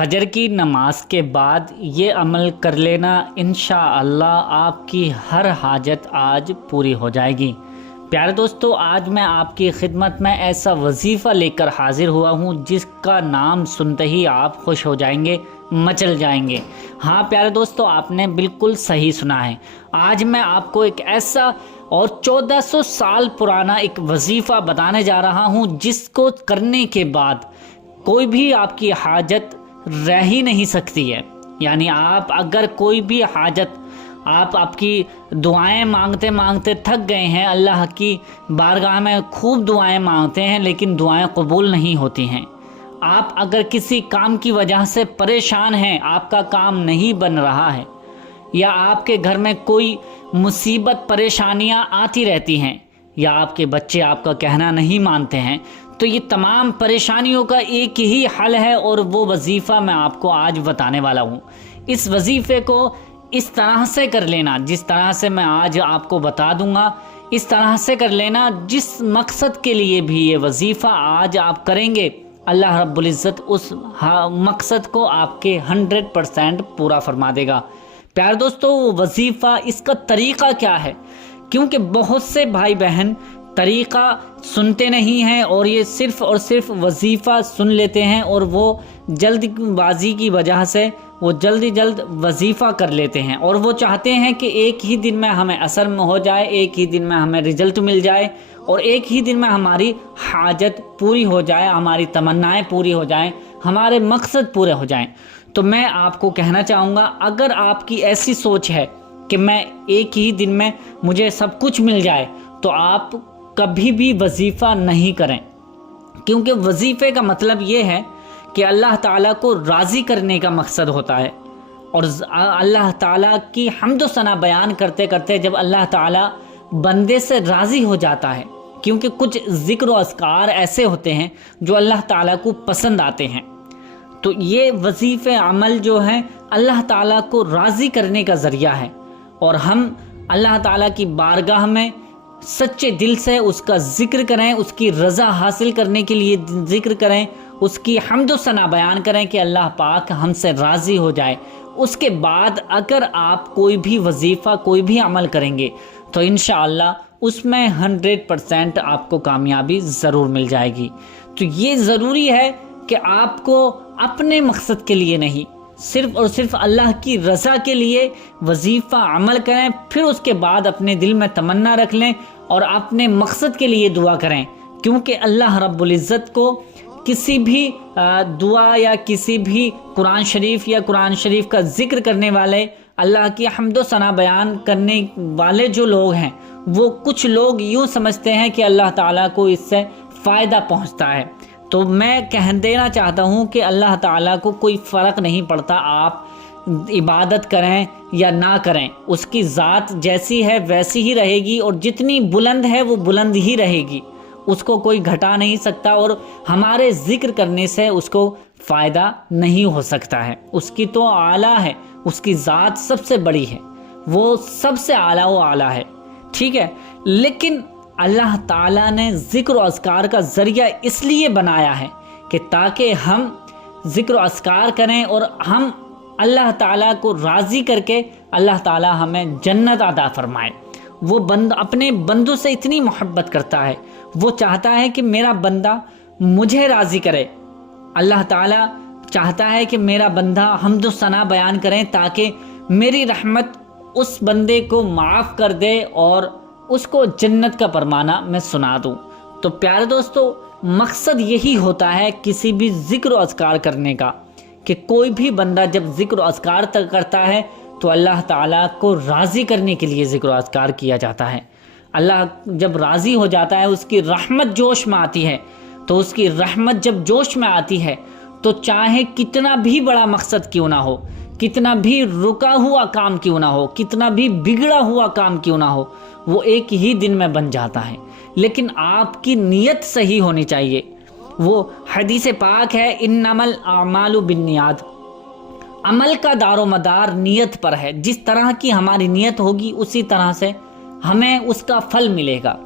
फजर की नमाज के बाद ये अमल कर लेना, इंशाअल्लाह आपकी हर हाजत आज पूरी हो जाएगी। प्यारे दोस्तों, आज मैं आपकी खिदमत में ऐसा वजीफ़ा लेकर हाजिर हुआ हूँ जिसका नाम सुनते ही आप खुश हो जाएंगे, मचल जाएंगे। हाँ प्यारे दोस्तों, आपने बिल्कुल सही सुना है। आज मैं आपको एक ऐसा और 1400 साल पुराना एक वजीफ़ा बताने जा रहा हूँ जिसको करने के बाद कोई भी आपकी हाजत रह ही नहीं सकती है। यानी आप अगर कोई भी हाजत, आपकी दुआएं मांगते मांगते थक गए हैं, अल्लाह की बारगाह में खूब दुआएं मांगते हैं लेकिन दुआएं कबूल नहीं होती हैं। आप अगर किसी काम की वजह से परेशान हैं, आपका काम नहीं बन रहा है, या आपके घर में कोई मुसीबत परेशानियां आती रहती हैं, या आपके बच्चे आपका कहना नहीं मानते हैं, तो ये तमाम परेशानियों का एक ही हल है और वो वजीफ़ा मैं आपको आज बताने वाला हूँ। इस वजीफ़े को इस तरह से कर लेना जिस तरह से मैं आज आपको बता दूंगा, इस तरह से कर लेना जिस मकसद के लिए भी ये वजीफ़ा आज आप करेंगे, अल्लाह रब्बुल इज़्ज़त उस मकसद को आपके 100% पूरा फरमा देगा। प्यारे दोस्तों, वजीफ़ा, इसका तरीक़ा क्या है? क्योंकि बहुत से भाई बहन तरीक़ा सुनते नहीं हैं और ये सिर्फ़ और सिर्फ वजीफ़ा सुन लेते हैं और वो जल्दबाजी की वजह से वो जल्द वजीफ़ा कर लेते हैं और वो चाहते हैं कि एक ही दिन में हमें असर में हो जाए, एक ही दिन में हमें रिजल्ट मिल जाए और एक ही दिन में हमारी हाजत पूरी हो जाए, हमारी तमन्नाएं पूरी हो जाएं, हमारे मकसद पूरे हो जाएं। तो मैं आपको कहना चाहूँगा, अगर आपकी ऐसी सोच है कि मैं एक ही दिन में मुझे सब कुछ मिल जाए, तो आप कभी भी वजीफ़ा नहीं करें। क्योंकि वजीफ़े का मतलब ये है कि अल्लाह ताला को राज़ी करने का मकसद होता है और अल्लाह ताला की हम्द व सना बयान करते करते जब अल्लाह ताला बंदे से राज़ी हो जाता है, क्योंकि कुछ ज़िक्र व अस्कार ऐसे होते हैं जो अल्लाह ताला को पसंद आते हैं, तो ये वजीफ़े अमल जो हैं अल्लाह ताला को राज़ी करने का ज़रिया है और हम अल्लाह ताला की बारगाह में सच्चे दिल से उसका ज़िक्र करें, उसकी रज़ा हासिल करने के लिए ज़िक्र करें, उसकी हम्द व सना बयान करें कि अल्लाह पाक हमसे राज़ी हो जाए। उसके बाद अगर आप कोई भी वजीफ़ा, कोई भी अमल करेंगे तो इंशाअल्लाह उसमें 100% आपको कामयाबी ज़रूर मिल जाएगी। तो ये ज़रूरी है कि आपको अपने मकसद के लिए नहीं, सिर्फ़ और सिर्फ अल्लाह की रज़ा के लिए वजीफ़ा अमल करें, फिर उसके बाद अपने दिल में तमन्ना रख लें और अपने मकसद के लिए दुआ करें। क्योंकि अल्लाह रब्बुल इज़्ज़त को किसी भी दुआ या किसी भी कुरान शरीफ या कुरान शरीफ का ज़िक्र करने वाले, अल्लाह की हम्द व सना बयान करने वाले जो लोग हैं, वो कुछ लोग यूँ समझते हैं कि अल्लाह ताला को इससे फ़ायदा पहुँचता है। तो मैं कह देना चाहता हूँ कि अल्लाह ताला को कोई फ़र्क नहीं पड़ता आप इबादत करें या ना करें, उसकी ज़ात जैसी है वैसी ही रहेगी और जितनी बुलंद है वो बुलंद ही रहेगी, उसको कोई घटा नहीं सकता और हमारे ज़िक्र करने से उसको फ़ायदा नहीं हो सकता है। उसकी तो आला है, उसकी ज़ात सबसे बड़ी है, वो सबसे आला व आला है, ठीक है। लेकिन अल्लाह ताला ने ज़िक्र व अस्कार का ज़रिया इसलिए बनाया है कि ताकि हम ज़िक्र व अस्कार करें और हम अल्लाह ताला को राज़ी करके अल्लाह ताला हमें जन्नत अता फरमाए। वो अपने बंदों से इतनी मोहब्बत करता है, वो चाहता है कि मेरा बंदा मुझे राज़ी करे। अल्लाह ताला चाहता है कि मेरा बंदा हम्द व सना बयान करें ताकि मेरी रहमत उस बंदे को माफ़ कर दे और उसको जन्नत का फरमाना मैं सुना दूँ। तो प्यारे दोस्तों, मकसद यही होता है किसी भी ज़िक्र व अस्कार करने का, कि कोई भी बंदा जब ज़िक्र व अस्कार करता है तो अल्लाह ताला को राज़ी करने के लिए ज़िक्र व अस्कार किया जाता है। अल्लाह जब राज़ी हो जाता है, उसकी रहमत जोश में आती है, तो उसकी रहमत जब जोश में आती है तो चाहे कितना भी बड़ा मकसद क्यों ना हो, कितना भी रुका हुआ काम क्यों ना हो, कितना भी बिगड़ा हुआ काम क्यों ना हो, वो एक ही दिन में बन जाता है। लेकिन आपकी नीयत सही होनी चाहिए। वो हदीस पाक है, इन्नमल आमालु बिन्नियात, अमल का दारो मदार नीयत पर है। जिस तरह की हमारी नीयत होगी उसी तरह से हमें उसका फल मिलेगा।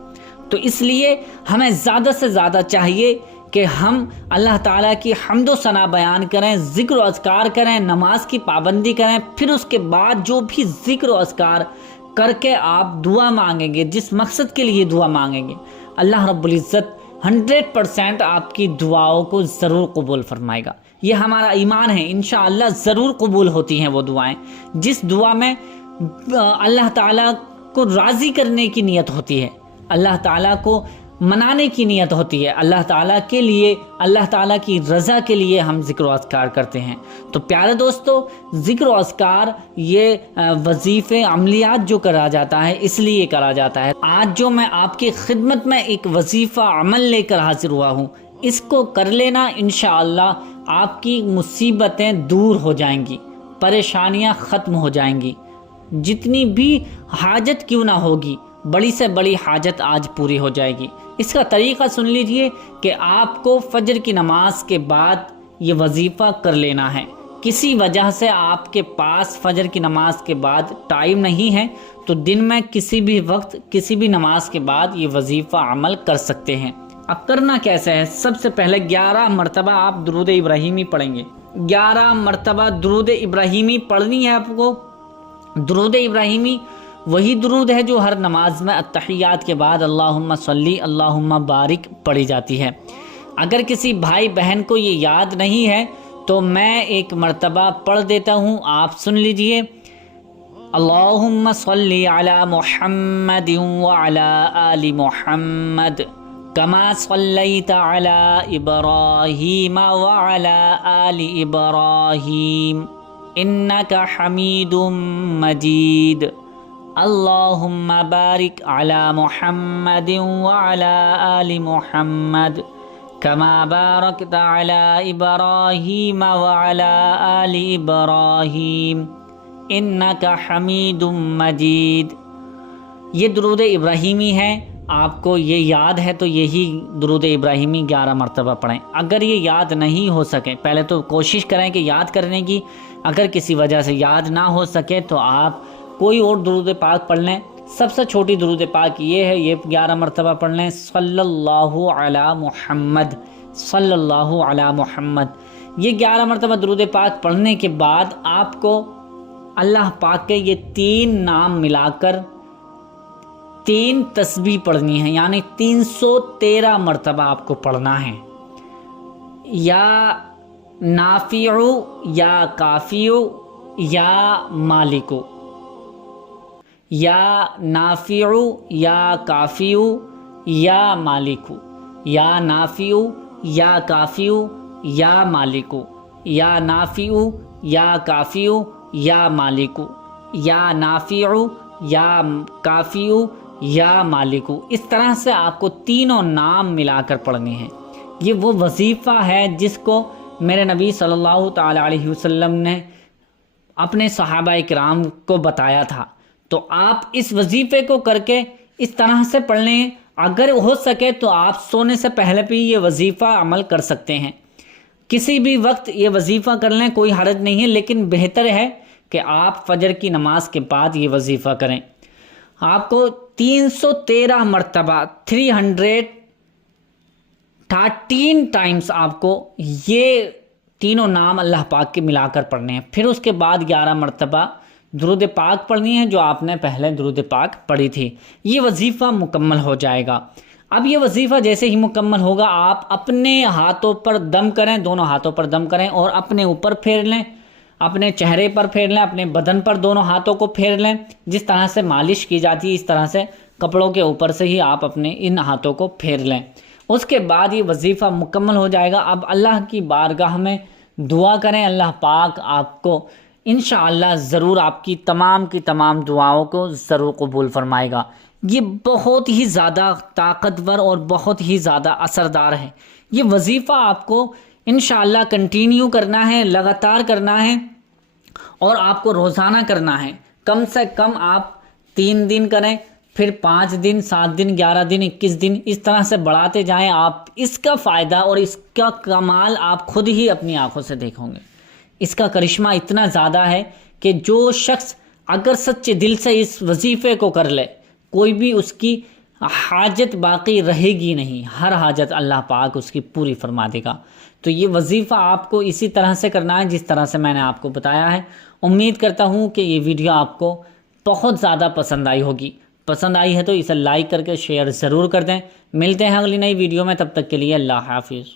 तो इसलिए हमें ज़्यादा से ज़्यादा चाहिए कि हम अल्लाह ताला की हम्दो सना बयान करें, ज़िक्र व अज़कार करें, नमाज की पाबंदी करें। फिर उसके बाद जो भी ज़िक्र व अज़कार करके आप दुआ मांगेंगे, जिस मकसद के लिए दुआ मांगेंगे, अल्लाह रब्बुल इज़्ज़त 100% आपकी दुआओं को ज़रूर कबूल फरमाएगा। ये हमारा ईमान है, इंशाअल्लाह ज़रूर कबूल होती हैं वो दुआएं जिस दुआ में अल्लाह ताला को राज़ी करने की नीयत होती है, अल्लाह ताला को मनाने की नीयत होती है, अल्लाह ताला के लिए, अल्लाह ताला की रज़ा के लिए हम ज़िक्र व अज़कार करते हैं। तो प्यारे दोस्तों, ज़िक्र व अज़कार ये वजीफ़े अमलियात जो करा जाता है इसलिए करा जाता है। आज जो मैं आपकी खिदमत में एक वजीफ़ा अमल लेकर हाजिर हुआ हूँ, इसको कर लेना, इंशाअल्लाह आपकी मुसीबतें दूर हो जाएंगी, परेशानियाँ ख़त्म हो जाएंगी। जितनी भी हाजत क्यों ना होगी, बड़ी से बड़ी हाजत आज पूरी हो जाएगी। इसका तरीक़ा सुन लीजिए कि आपको फजर की नमाज के बाद ये वजीफ़ा कर लेना है। किसी वजह से आपके पास फजर की नमाज के बाद टाइम नहीं है तो दिन में किसी भी वक्त किसी भी नमाज के बाद ये वजीफ़ा अमल कर सकते हैं। अब करना कैसे है? सबसे पहले 11 मरतबा आप दुरूद इब्राहिमी पढ़ेंगे। 11 मरतबा दुरूद इब्राहिमी पढ़नी है आपको। दुरूद इब्राहिमी वही दुरूद है जो हर नमाज में अत्तहियात के बाद अल्लाहुम्मा सल्ली अल्लाहुम्मा बारिक पढ़ी जाती है। अगर किसी भाई बहन को ये याद नहीं है तो मैं एक मरतबा पढ़ देता हूँ, आप सुन लीजिए। अल्लाहुम्मा सल्ली अला मुहम्मदिन व अला आलि मुहम्मद कमा सल्लैता अला इब्राहीम व अला आलि इब्राहीम इन्नका हमीदुम मजीद। अल्लाहुम्मा बारिक अला मुहम्मदिन व अला आलि मुहम्मद कमा बारकता अला इब्राहीम व अला आलि इब्राहीम इन्नका हमीदुम मजीद। ये दुरूद इब्राहिमी है। आपको ये याद है तो यही दुरूद इब्राहिमी 11 मरतबा पढ़ें। अगर ये याद नहीं हो सके, पहले तो कोशिश करें कि याद करने की। अगर किसी वजह से याद ना हो सके तो आप कोई और दुरूद पाक पढ़ लें। सबसे छोटी दुरूद पाक ये है, ये 11 मरतबा पढ़ लें, सल्लल्लाहु अला मुहम्मद, सल्लल्लाहु अला मुहम्मद। ये 11 मरतबा दुरूद पाक पढ़ने के बाद आपको अल्लाह पाक के ये 3 नाम मिलाकर 3 तस्बीह पढ़नी है, यानी 313 मरतबा आपको पढ़ना है। या नाफिउ या काफिउ या मालिकु, या नाफिउ या काफिउ या मालिकु, या नाफिउ या काफिउ या मालिकु, या नाफिउ या काफिउ या मालिकु, या नाफिउ या काफिउ या मालिकु। इस तरह से आपको तीनों नाम मिलाकर पढ़ने हैं। ये वो वजीफ़ा है जिसको मेरे नबी सल्लल्लाहु ताला अलैहि वसल्लम ने अपने सहाबा इकराम को बताया था। तो आप इस वजीफ़े को करके इस तरह से पढ़ लें। अगर हो सके तो आप सोने से पहले भी ये वजीफ़ा अमल कर सकते हैं। किसी भी वक्त ये वजीफ़ा कर लें, कोई हर्ज नहीं है, लेकिन बेहतर है कि आप फजर की नमाज के बाद ये वजीफ़ा करें। आपको 313 मरतबा 313 टाइम्स आपको ये तीनों नाम अल्लाह पाक के मिलाकर पढ़ने हैं। फिर उसके बाद 11 मरतबा दुरूद पाक पढ़नी है जो आपने पहले दुरूद पाक पढ़ी थी। ये वजीफ़ा मुकम्मल हो जाएगा। अब ये वजीफ़ा जैसे ही मुकम्मल होगा आप अपने हाथों पर दम करें, दोनों हाथों पर दम करें और अपने ऊपर फेर लें, अपने चेहरे पर फेर लें, अपने बदन पर दोनों हाथों को फेर लें। जिस तरह से मालिश की जाती है इस तरह से कपड़ों के ऊपर से ही आप अपने इन हाथों को फेर लें। उसके बाद ये वजीफ़ा मुकम्मल हो जाएगा। अब अल्लाह की बारगाह में दुआ करें, अल्लाह पाक आपको इंशाअल्लाह ज़रूर आपकी तमाम दुआओं को ज़रूर कबूल फरमाएगा। ये बहुत ही ज़्यादा ताकतवर और बहुत ही ज़्यादा असरदार है। ये वजीफ़ा आपको इंशाअल्लाह कंटिन्यू करना है, लगातार करना है और आपको रोज़ाना करना है। कम से कम आप 3 दिन करें, फिर 5 दिन, 7 दिन, 11 दिन, 21 दिन, इस तरह से बढ़ाते जाएं। आप इसका फ़ायदा और इसका कमाल आप खुद ही अपनी आंखों से देखोगे। इसका करिश्मा इतना ज़्यादा है कि जो शख्स अगर सच्चे दिल से इस वजीफ़े को कर ले, कोई भी उसकी हाजत बाकी रहेगी नहीं, हर हाजत अल्लाह पाक उसकी पूरी फरमा देगा। तो ये वजीफ़ा आपको इसी तरह से करना है जिस तरह से मैंने आपको बताया है। उम्मीद करता हूँ कि ये वीडियो आपको बहुत ज़्यादा पसंद आई होगी। पसंद आई है तो इसे लाइक करके शेयर ज़रूर कर दें। मिलते हैं अगली नई वीडियो में, तब तक के लिए अल्लाह हाफिज़।